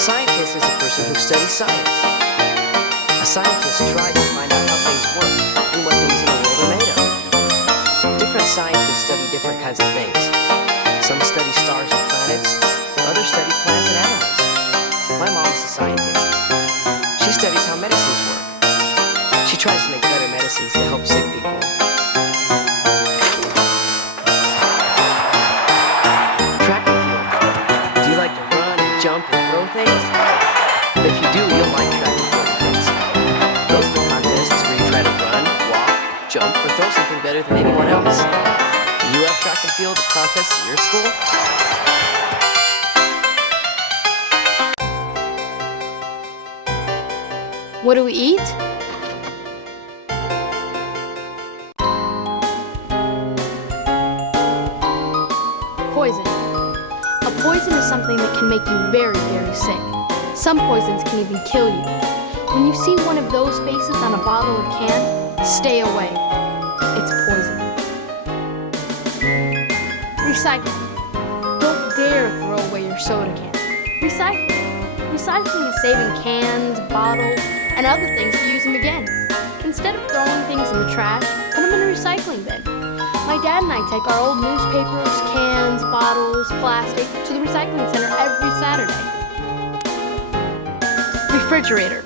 scientist is a person who studies science. A scientist tries to find out how things work and what things in the world are made of. Different scientists study different kinds of things. Some study stars and planets, others study plants and animals. My mom is a scientist. She studies how medicines work. She tries to make better medicines to help sick people. Track and field. Do you like to run and jump and throw things? If you do, you'll like track and field events. Those are the contests where you try to run, walk, jump, or throw something better than anyone else. Do you have track and field contests at your school? What do we eat? Poison. A poison is something that can make you very, very sick. Some poisons can even kill you. When you see one of those faces on a bottle or can, stay away. It's poison. Recycle. Don't dare throw away your soda can. Recycle. Recycling is saving cans, bottles, and other things to use them again. Instead of throwing things in the trash, put them in a recycling bin. My dad and I take our old newspapers, cans, bottles, plastic to the recycling center every Saturday. Refrigerator.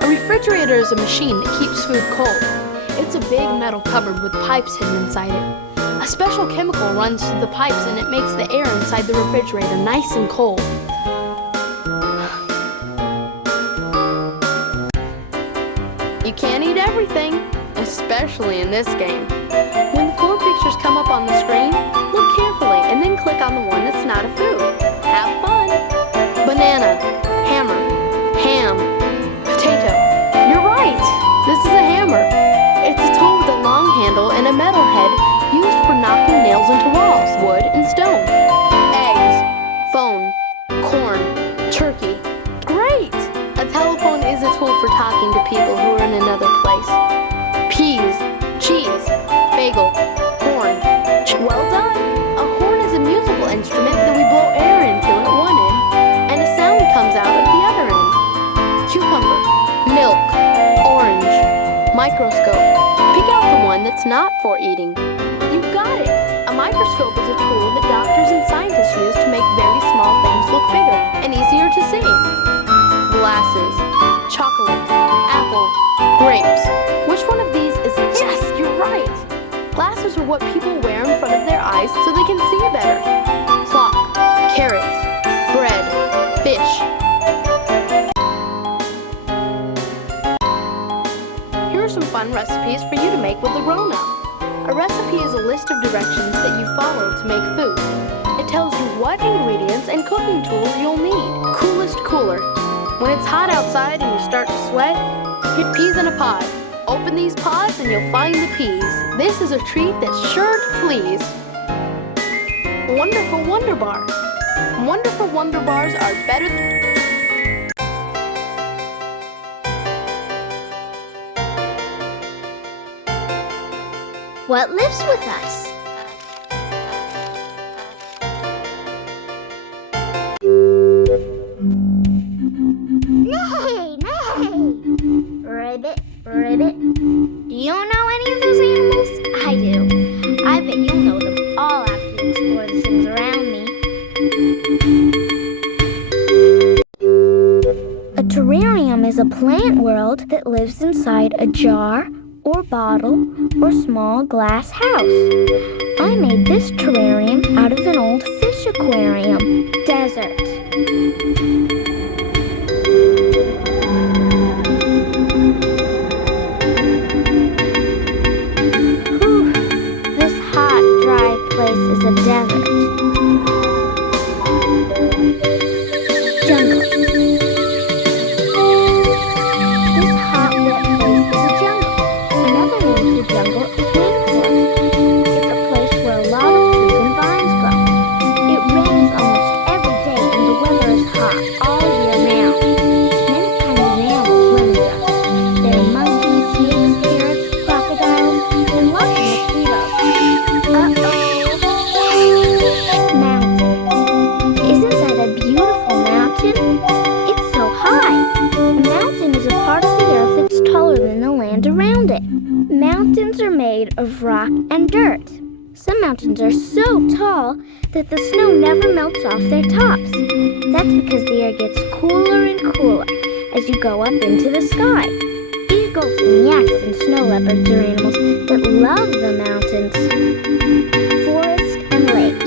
A refrigerator is a machine that keeps food cold. It's a big metal cupboard with pipes hidden inside it. A special chemical runs through the pipes and it makes the air inside the refrigerator nice and cold. You can't eat everything, especially in this game. When the 4 pictures come up on the screen, look carefully and then click on the one that's not a food. Have fun! Banana, hammer, ham, potato. You're right! This is a hammer. It's a tool with a long handle and a metal head used for knocking nails into walls, wood, and stone. Eggs, phone, corn, turkey. Great! A telephone is a tool for talking to people who are in another place. Peas, cheese, bagel, horn. Well done! A horn is a musical instrument that we blow air into at one end, and a sound comes out at the other end. Cucumber, milk, orange, microscope. Pick out the one that's not for eating. You got it! A microscope is a tool that doctors and scientists use to make very small things look bigger and easier to see. Glasses, chocolate, apple, grapes. Which one of these is... Yes, you're right! Glasses are what people wear in front of their eyes so they can see better. Clock, carrots, bread, fish. Here are some fun recipes for you to make with a grown-up. A recipe is a list of directions that you follow to make food. It tells you what ingredients and cooking tools you'll need. Coolest cooler. When it's hot outside and you start to sweat, get peas in a pod. Open these pods and you'll find the peas. This is a treat that's sure to please. Wonderful Wonder Bar. Wonderful Wonder Bars are better than... What lives with us? Nay, nay! Ribbit, ribbit. Do you know any of those animals? I do. I bet you'll know them all after you explore the things around me. A terrarium is a plant world that lives inside a jar or bottle or small glass house. I made this terrarium out of an old fish aquarium. Desert. Whew, this hot, dry place is a desert. Jungle. This hot, wet place is a jungle. Another name for jungle is rainforest. It's a place where a lot of trees and vines grow. It rains almost every day and the weather is hot all year round. Many kinds of animals live in jungle. There are monkeys, snakes, parrots, crocodiles, and lots of mosquitoes. Uh-oh. made of rock and dirt. Some mountains are so tall that the snow never melts off their tops. That's because the air gets cooler and cooler as you go up into the sky. Eagles and yaks and snow leopards are animals that love the mountains. Forest and lake.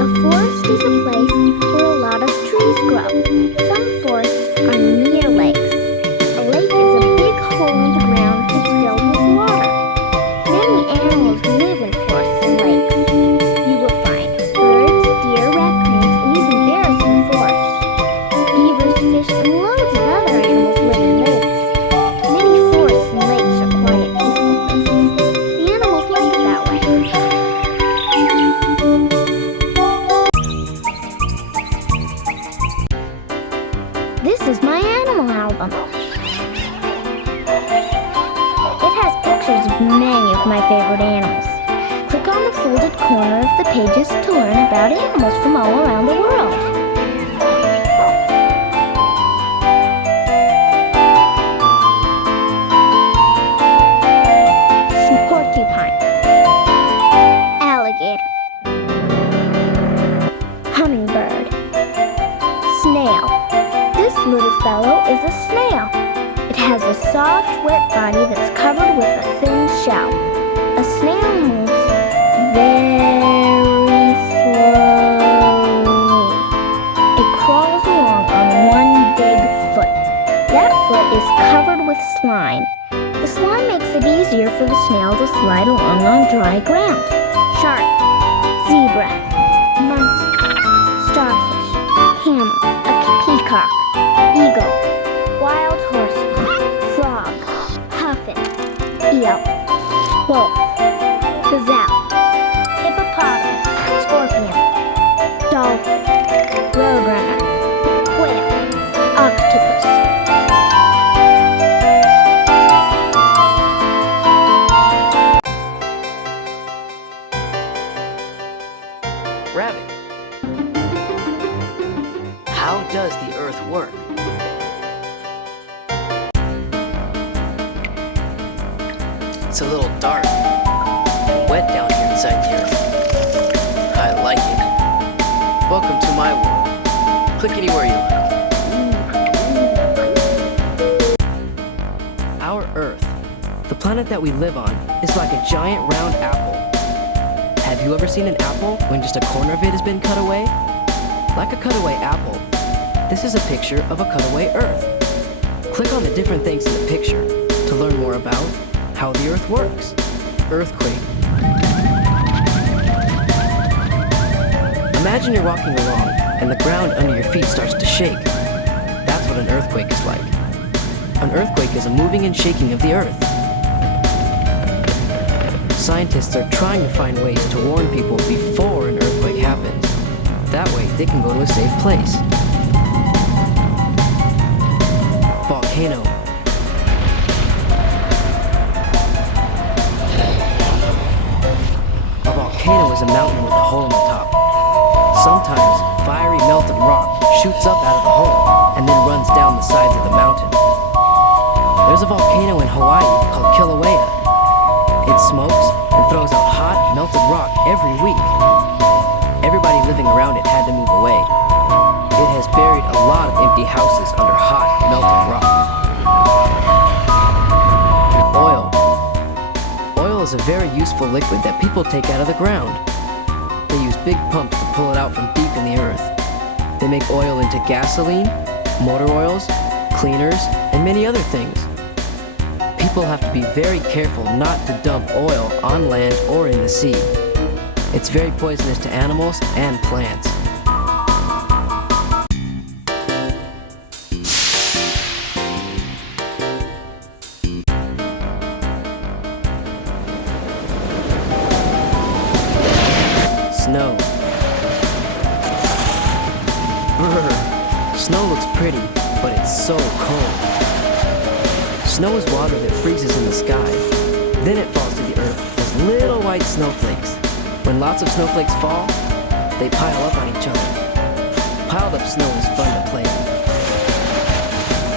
A forest is a place where a lot of trees grow. Some forests are near lakes. A lake is a big hole in the ground that's filled with water. Many animals live in forests and lakes. You will find birds, deer, raccoons, and even bears in the forest. Beavers, fish, and loads of other animals live in lakes. Many forests and lakes are quiet, peaceful places. The animals like it that way. This is my animal album. It has pictures of many of my favorite animals. Click on the folded corner of the pages to learn about animals from all around the world. Porcupine, alligator, hummingbird, snail. This little fellow is a snail. It has a soft, wet body that's covered with a thin shell. A snail moves very slowly. It crawls along on one big foot. That foot is covered with slime. The slime makes it easier for the snail to slide along on dry ground. Shark, zebra, monkey, starfish, camel, a peacock, eagle, wild horses, frog, puffin, eel, wolf, gazelle, hippopotamus, scorpion, dolphin, roadrunner, whale, octopus. Rabbit. How does the Earth work? It's a little dark and wet down here inside the Earth. I like it. Welcome to my world. Click anywhere you like. Our Earth, the planet that we live on, is like a giant round apple. Have you ever seen an apple when just a corner of it has been cut away? Like a cutaway apple, this is a picture of a cutaway Earth. Click on the different things in the picture to learn more about how the Earth works. Earthquake. Imagine you're walking along and the ground under your feet starts to shake. That's what an earthquake is like. An earthquake is a moving and shaking of the Earth. Scientists are trying to find ways to warn people before an earthquake happens. That way, they can go to a safe place. Volcano. A volcano is a mountain with a hole in the top. Sometimes, fiery melted rock shoots up out of the hole and then runs down the sides of the mountain. There's a volcano in Hawaii called Kilauea. It smokes and throws out hot, melted rock every week. Everybody living around it had to move away. It has buried a lot of empty houses under hot, melted rock. Oil. Oil is a very useful liquid that people take out of the ground. They use big pumps to pull it out from deep in the earth. They make oil into gasoline, motor oils, cleaners, and many other things. People have to be very careful not to dump oil on land or in the sea. It's very poisonous to animals and plants. Snow. Brr. Snow looks pretty, but it's so cold. Snow is water that freezes in the sky. Then it falls to the earth as little white snowflakes. When lots of snowflakes fall, they pile up on each other. Piled up snow is fun to play in.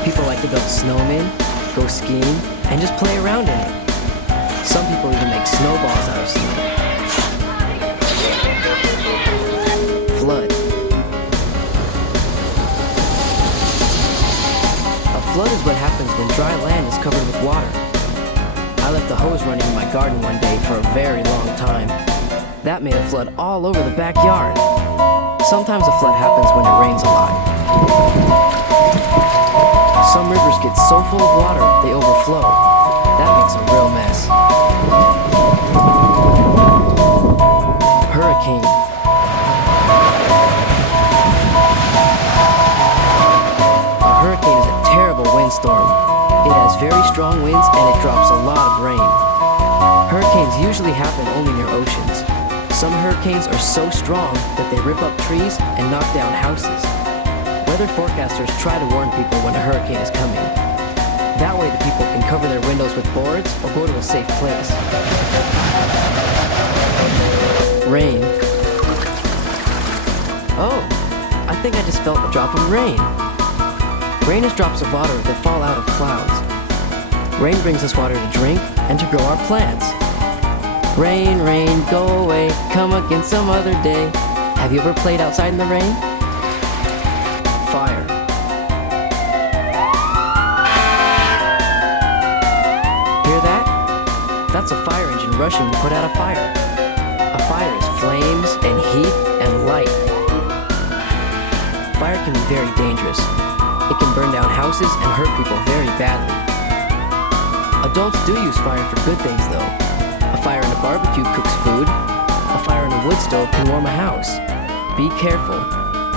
People like to build snowmen, go skiing, and just play around in it. Some people even make snowballs out of snow. Flood. A flood is what happens when dry land is covered with water. I left the hose running in my garden one day for a very long time. That made a flood all over the backyard. Sometimes a flood happens when it rains a lot. Some rivers get so full of water they overflow. That makes a real mess. Hurricane. A hurricane is a terrible windstorm. It has very strong winds and it drops a lot of rain. Hurricanes usually happen only near oceans. Some hurricanes are so strong that they rip up trees and knock down houses. Weather forecasters try to warn people when a hurricane is coming. That way the people can cover their windows with boards or go to a safe place. Rain. Oh, I think I just felt a drop of rain. Rain is drops of water that fall out of clouds. Rain brings us water to drink and to grow our plants. Rain, rain, go away, come again some other day. Have you ever played outside in the rain? Fire. Hear that? That's a fire engine rushing to put out a fire. A fire is flames and heat and light. Fire can be very dangerous. It can burn down houses and hurt people very badly. Adults do use fire for good things though. A fire in a barbecue cooks food. A fire in a wood stove can warm a house. Be careful.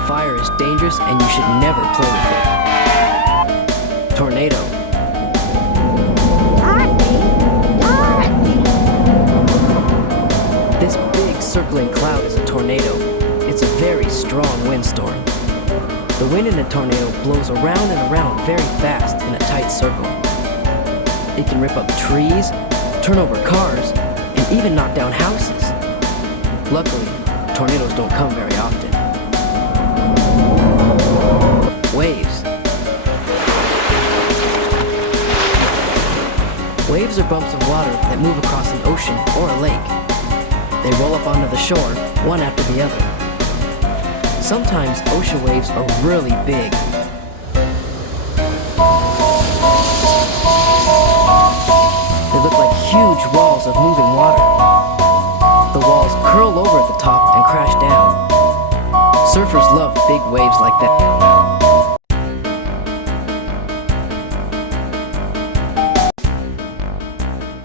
Fire is dangerous and you should never play with it. Tornado. This big circling cloud is a tornado. It's a very strong windstorm. The wind in a tornado blows around and around very fast in a tight circle. It can rip up trees, turn over cars, and even knock down houses. Luckily, tornadoes don't come very often. Waves. Waves are bumps of water that move across an ocean or a lake. They roll up onto the shore, one after the other. Sometimes ocean waves are really big. They look like huge walls of moving water. The walls curl over at the top and crash down. Surfers love big waves like that.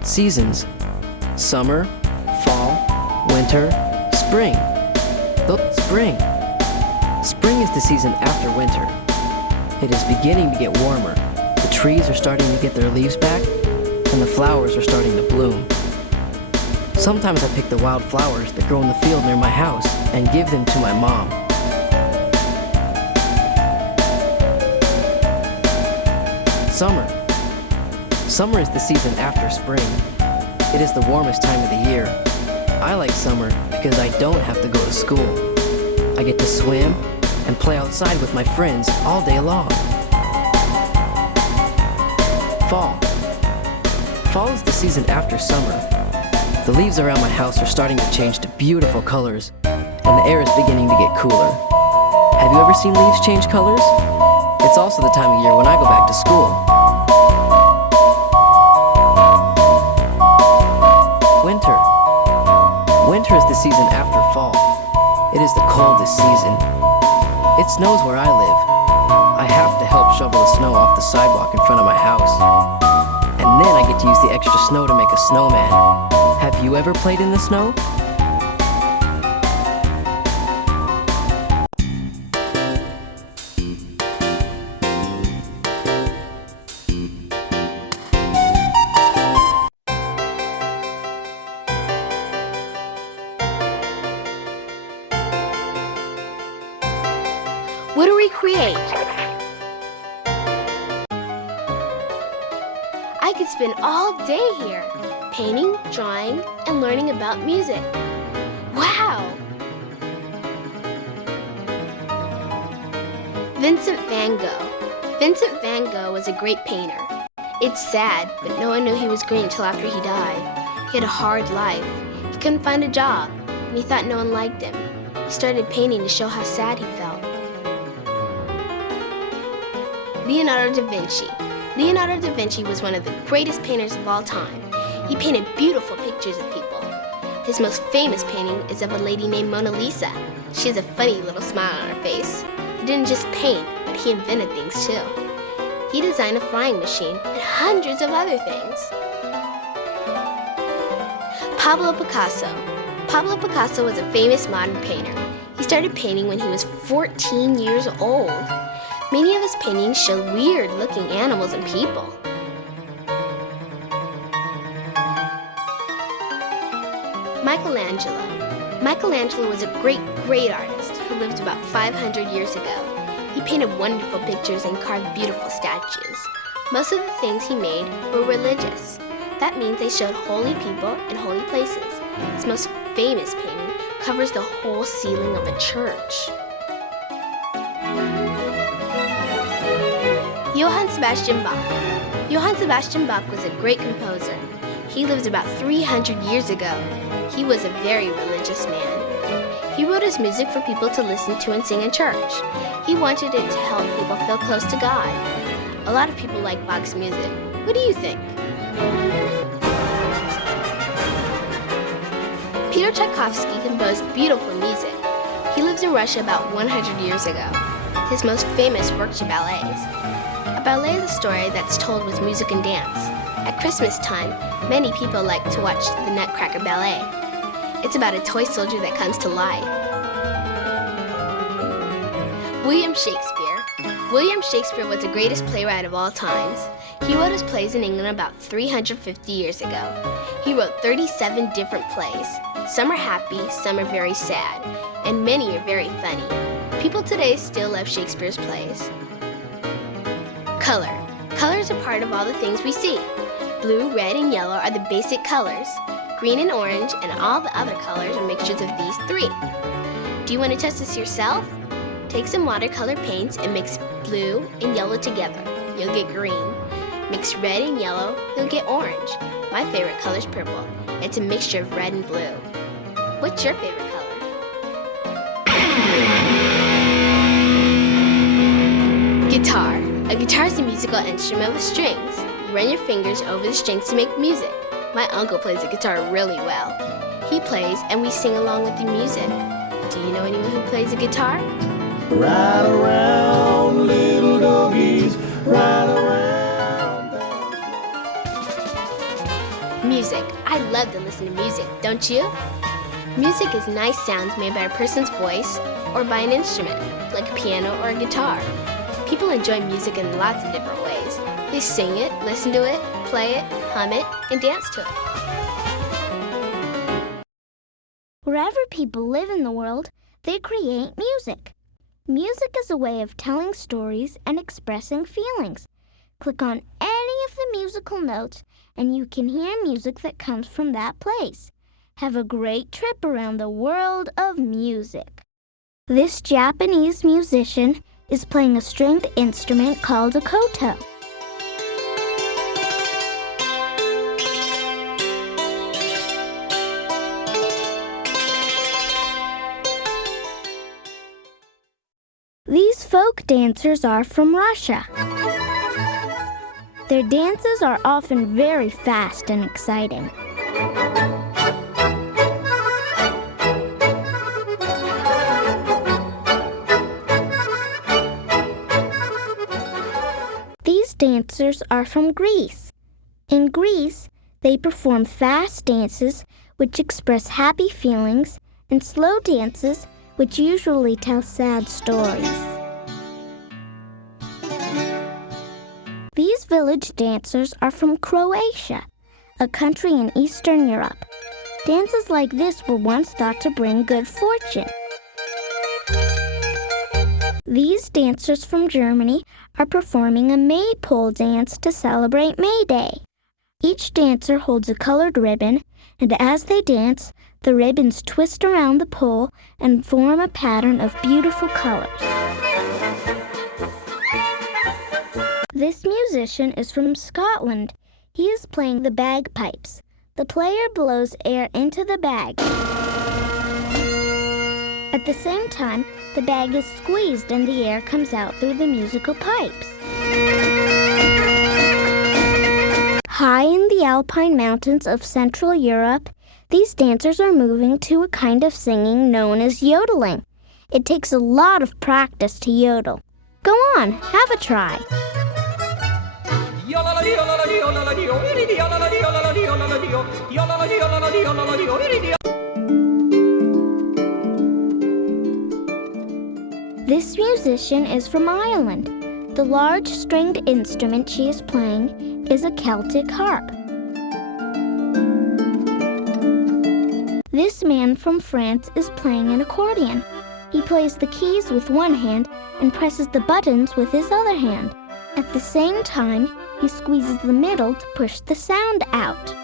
Seasons. Summer, fall, winter, spring. Spring. Spring is the season after winter. It is beginning to get warmer. The trees are starting to get their leaves back, and the flowers are starting to bloom. Sometimes I pick the wild flowers that grow in the field near my house and give them to my mom. Summer. Summer is the season after spring. It is the warmest time of the year. I like summer because I don't have to go to school. I get to swim and play outside with my friends all day long. Fall. Fall is the season after summer. The leaves around my house are starting to change to beautiful colors, and the air is beginning to get cooler. Have you ever seen leaves change colors? It's also the time of year when I go back to school. Winter. Winter is the season after fall. It is the coldest season. It snows where I live. I have to help shovel the snow off the sidewalk in front of my house. And then I get to use the extra snow to make a snowman. Have you ever played in the snow? What do we create? I could spend all day here, painting, drawing, and learning about music. Wow! Vincent van Gogh. Vincent van Gogh was a great painter. It's sad, but no one knew he was green until after he died. He had a hard life. He couldn't find a job, and he thought no one liked him. He started painting to show how sad he felt. Leonardo da Vinci. Leonardo da Vinci was one of the greatest painters of all time. He painted beautiful pictures of people. His most famous painting is of a lady named Mona Lisa. She has a funny little smile on her face. He didn't just paint, but he invented things too. He designed a flying machine and hundreds of other things. Pablo Picasso. Pablo Picasso was a famous modern painter. He started painting when he was 14 years old. Many of his paintings show weird-looking animals and people. Michelangelo. Michelangelo was a great artist who lived about 500 years ago. He painted wonderful pictures and carved beautiful statues. Most of the things he made were religious. That means they showed holy people and holy places. His most famous painting covers the whole ceiling of a church. Johann Sebastian Bach. Johann Sebastian Bach was a great composer. He lived about 300 years ago. He was a very religious man. He wrote his music for people to listen to and sing in church. He wanted it to help people feel close to God. A lot of people like Bach's music. What do you think? Peter Tchaikovsky composed beautiful music. He lived in Russia about 100 years ago. His most famous works are ballets. A ballet is a story that's told with music and dance. At Christmas time, many people like to watch the Nutcracker Ballet. It's about a toy soldier that comes to life. William Shakespeare. William Shakespeare was the greatest playwright of all times. He wrote his plays in England about 350 years ago. He wrote 37 different plays. Some are happy, some are very sad, and many are very funny. People today still love Shakespeare's plays. Color. Colors are part of all the things we see. Blue, red, and yellow are the basic colors. Green and orange and all the other colors are mixtures of these three. Do you want to test this yourself? Take some watercolor paints and mix blue and yellow together. You'll get green. Mix red and yellow, you'll get orange. My favorite color is purple. It's a mixture of red and blue. What's your favorite color? Guitar. A guitar is a musical instrument with strings. You run your fingers over the strings to make music. My uncle plays the guitar really well. He plays and we sing along with the music. Do you know anyone who plays a guitar? Ride around, little doggies, ride around. Music. I love to listen to music, don't you? Music is nice sounds made by a person's voice or by an instrument, like a piano or a guitar. People enjoy music in lots of different ways. They sing it, listen to it, play it, hum it, and dance to it. Wherever people live in the world, they create music. Music is a way of telling stories and expressing feelings. Click on any of the musical notes and you can hear music that comes from that place. Have a great trip around the world of music. This Japanese musician is playing a stringed instrument called a koto. These folk dancers are from Russia. Their dances are often very fast and exciting. These dancers are from Greece. In Greece, they perform fast dances which express happy feelings and slow dances which usually tell sad stories. These village dancers are from Croatia, a country in Eastern Europe. Dances like this were once thought to bring good fortune. These dancers from Germany are performing a maypole dance to celebrate May Day. Each dancer holds a colored ribbon, and as they dance, the ribbons twist around the pole and form a pattern of beautiful colors. This music musician is from Scotland. He is playing the bagpipes. The player blows air into the bag. At the same time, the bag is squeezed and the air comes out through the musical pipes. High in the Alpine mountains of Central Europe, these dancers are moving to a kind of singing known as yodeling. It takes a lot of practice to yodel. Go on, have a try. This musician is from Ireland. The large stringed instrument she is playing is a Celtic harp. This man from France is playing an accordion. He plays the keys with one hand and presses the buttons with his other hand. At the same time, he squeezes the middle to push the sound out.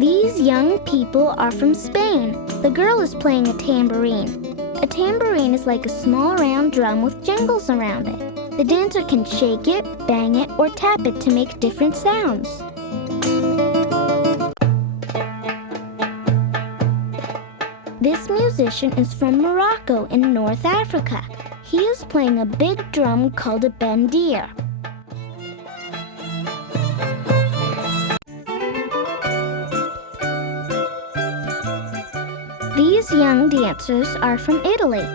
These young people are from Spain. The girl is playing a tambourine. A tambourine is like a small round drum with jingles around it. The dancer can shake it, bang it, or tap it to make different sounds. This musician is from Morocco in North Africa. He is playing a big drum called a bandir. These young dancers are from Italy.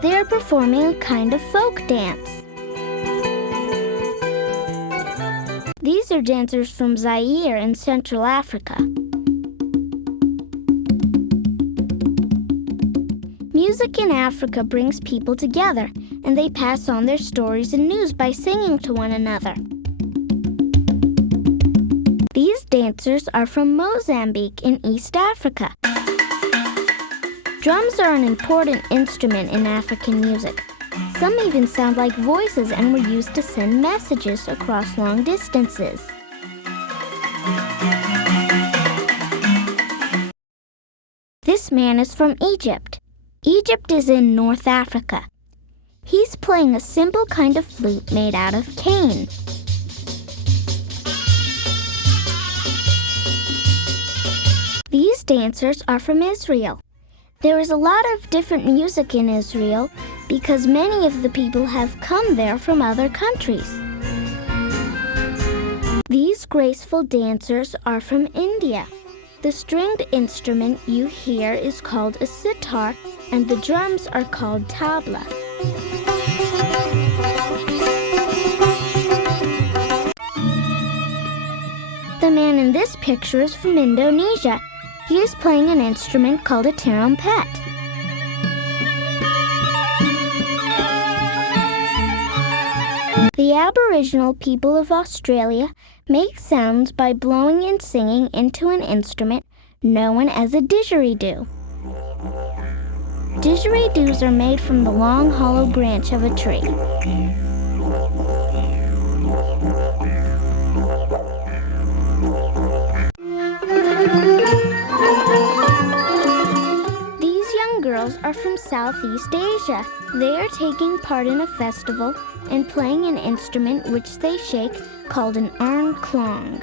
They are performing a kind of folk dance. These are dancers from Zaire in Central Africa. Music in Africa brings people together, and they pass on their stories and news by singing to one another. These dancers are from Mozambique in East Africa. Drums are an important instrument in African music. Some even sound like voices and were used to send messages across long distances. This man is from Egypt. Egypt is in North Africa. He's playing a simple kind of flute made out of cane. These dancers are from Israel. There is a lot of different music in Israel because many of the people have come there from other countries. These graceful dancers are from India. The stringed instrument you hear is called a sitar, and the drums are called tabla. The man in this picture is from Indonesia. He is playing an instrument called a trompet. The Aboriginal people of Australia make sounds by blowing and singing into an instrument known as a didgeridoo. Didgeridoos are made from the long hollow branch of a tree. These young girls are from Southeast Asia. They are taking part in a festival and playing an instrument which they shake called an arn klong.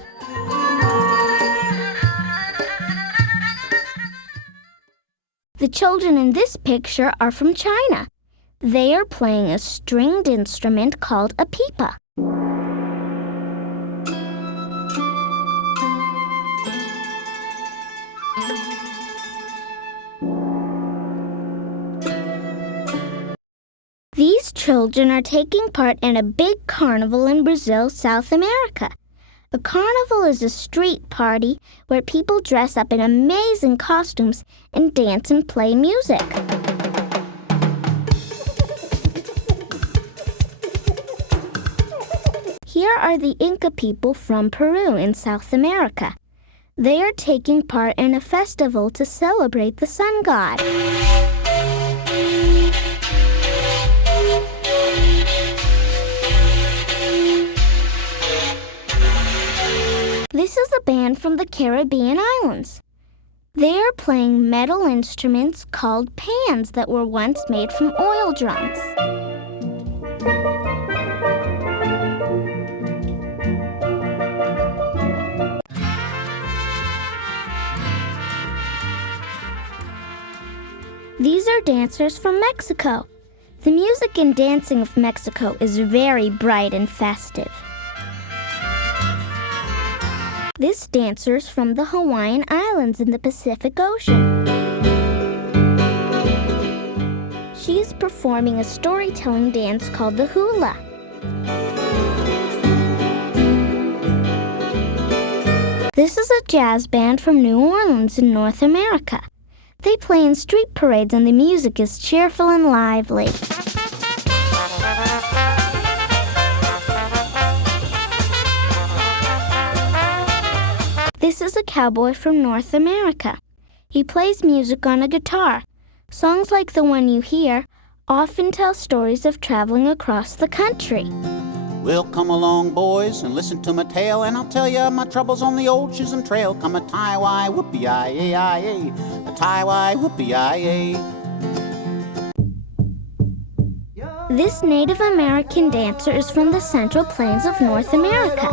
The children in this picture are from China. They are playing a stringed instrument called a pipa. These children are taking part in a big carnival in Brazil, South America. A carnival is a street party where people dress up in amazing costumes and dance and play music. Here are the Inca people from Peru in South America. They are taking part in a festival to celebrate the sun god. This is a band from the Caribbean islands. They are playing metal instruments called pans that were once made from oil drums. These are dancers from Mexico. The music and dancing of Mexico is very bright and festive. This dancer's from the Hawaiian Islands in the Pacific Ocean. She is performing a storytelling dance called the hula. This is a jazz band from New Orleans in North America. They play in street parades and the music is cheerful and lively. This is a cowboy from North America. He plays music on a guitar. Songs like the one you hear often tell stories of traveling across the country. Well, come along, boys, and listen to my tale, and I'll tell you my troubles on the old Chisholm Trail. Come a tie-wye, whoopee-I-A-I-A, a tie-wye, whoopee-I-A. This Native American dancer is from the Central Plains of North America.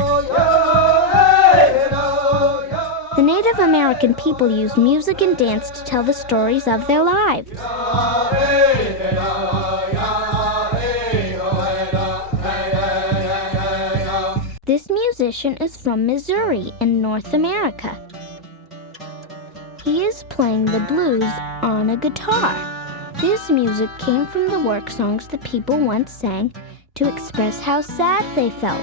The Native American people use music and dance to tell the stories of their lives. This musician is from Missouri in North America. He is playing the blues on a guitar. This music came from the work songs the people once sang to express how sad they felt.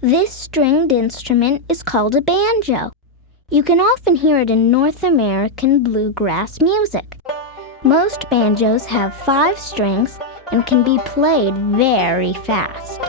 This stringed instrument is called a banjo. You can often hear it in North American bluegrass music. Most banjos have 5 strings and can be played very fast.